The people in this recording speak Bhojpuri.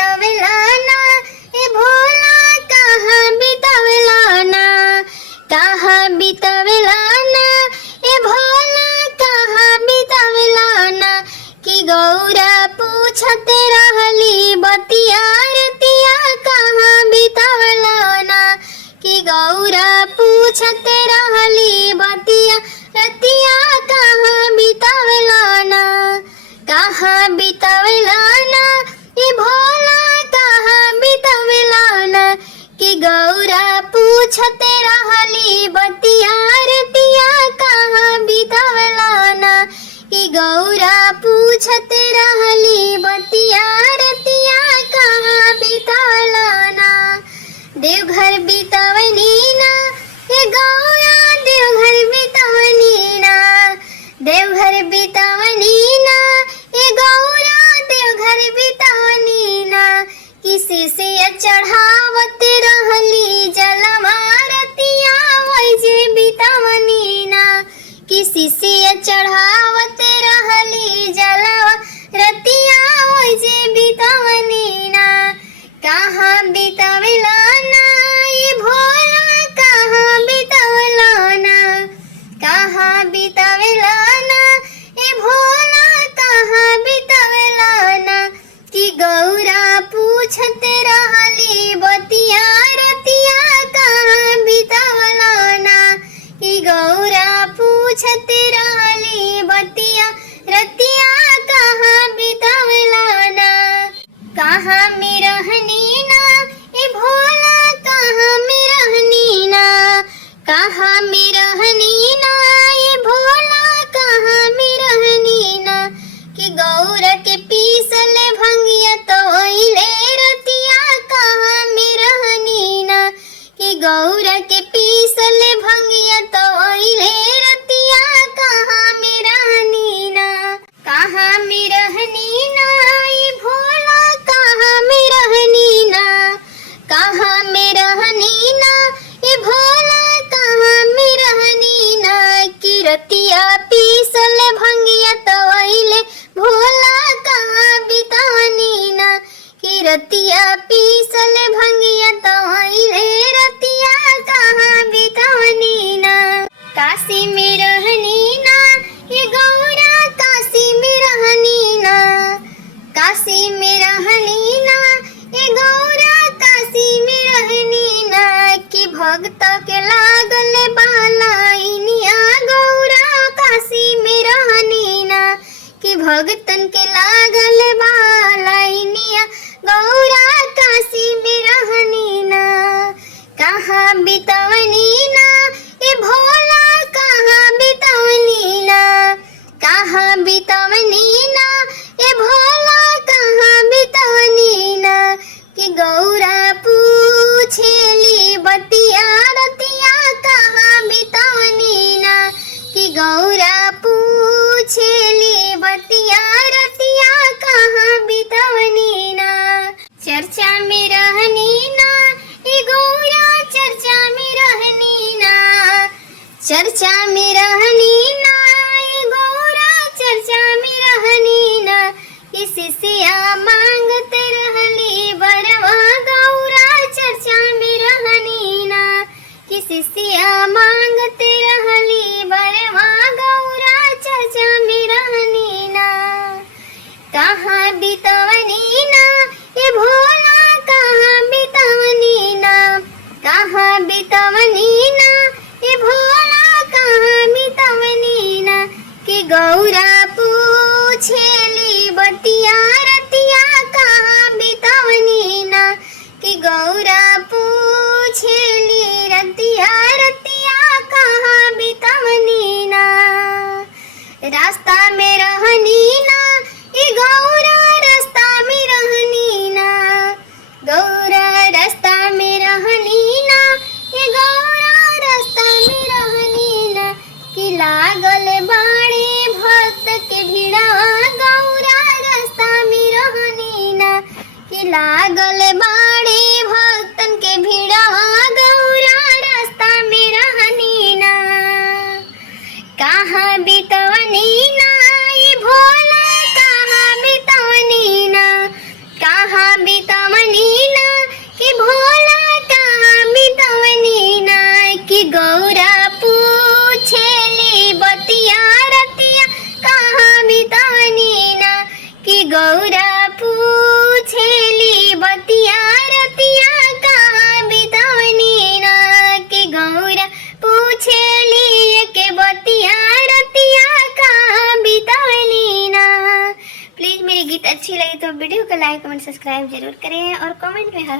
बितावेला ना ए भोला कहाँ बितावेला ना, कहाँ बितावेला ना ए भोला कहाँ बितावेला ना। कि गौरा पूछते रहली बतिया रतिया कहाँ बितावेला ना, कि गौरा पूछते रहली बतिया रतिया कहाँ बितावेला ना, कहाँ बितावेला ना ए भोला कहाँ बितावेला ना। कि गौरा पूछते रहली बतिया रतिया कहाँ बितावेला ना, कि गौरा पूछते रहली बतिया रतिया कहाँ बितावेला ना। देवघर बितावनी ना ए गौरा देवघर बितावनी ना, देवघर बितावनी ना ए गौरा देवघर बितावनी ना। किसी से चढ़ावत रहली जलवा रतिया वैजे बितावनी ना, किसी से चढ़ावत रहली जलवा रतिया वैजे बितावनी ना। कहाँ बितावेला ना ये भोला कहाँ बितावेला ना, कहाँ बितावेला ना ए भोला कहाँ बितावेला ना। कि गौरा पूछते रहली बतिया रतिया कहाँ बितावेला ना, कि गौरा पूछते रहली बतिया रतिया कहाँ बितावेला ना। कहाँ में रहनी ना ए भोला कहाँ में रहनी ना, कहाँ में रहनी ना ए भोला कहाँ में रहनी ना। कि गौरा के पीसल भंगिया तो ओइले रतिया कहाँ में रहनी ना, कि गौरा के पीसल भंगिया तो ओइले रतिया कहाँ में रहनी ना। कहाँ में रहनी ना ए भोला कहाँ में रहनी ना, कहाँ में रहनी ना ए भोला कहाँ में रहनी ना। कि रतिया पीसल भंगिया तो ओइले भोला कहाँ बितावनी ना, कि रतिया पीसल भंगिया तो ओइले रतिया कहाँ बितावनी ना। काशी में रहनी ना ये गौरा काशी में रहनी ना, काशी में रहनी ना ये गौरा काशी में रहनी ना। कि भक्त के लागल बालाइनिया गौरा काशी में रहनी ना, कि भगतन के लागल बालाइनिया गौरा काशी में रहनी ना। कहाँ बितावनी ना ए भोला कहाँ बितावनी ना, कहाँ बितावनी ना ए भोला कहाँ बितावनी ना। कि गौरा पूछेली बतिया रतिया कहाँ बितावनी ना, कि गौरा पूछेली बतिया रतिया कहाँ बितावनी ना। चर्चा में रहनी ना ए गौरा चर्चा में रहनी ना, चर्चा में रहनी ना ए गौरा चर्चा में रहनी ना। किसी से मांगते रहली बरवा गौरा चर्चा में रहनी ना, किसी से मांगते रहली बरवा गौरा चर्चा में रहनी ना। कहाँ बितावनी ना ए भोला कहाँ बितावनी ना, कहाँ बितावनी ना ए भोला कहाँ बितावनी ना। कि गौरा पूछेली बतिया रतिया कहाँ बितावनी ना, कि गौरा पूछेली रतिया रतिया कहाँ बितावनी ना। रास्ता में रहनी ना ए गौरा रास्ता में रहनी ना, गौरा रास्ता में रहनी ना ए गौरा रास्ता में रहनी ना। कि लागल बाड़े भक्त के भिड़वा गौरा रास्ता में रहनी ना, कि लागल बाड़े भक्तन के भिड़वा गौरा रास्ता में रहनी ना। कहाँ बितवनी ना ये भोला कहाँ बितवनी ना, कहाँ बिता लाइक कमेंट सब्सक्राइब जरूर करें और कमेंट में हर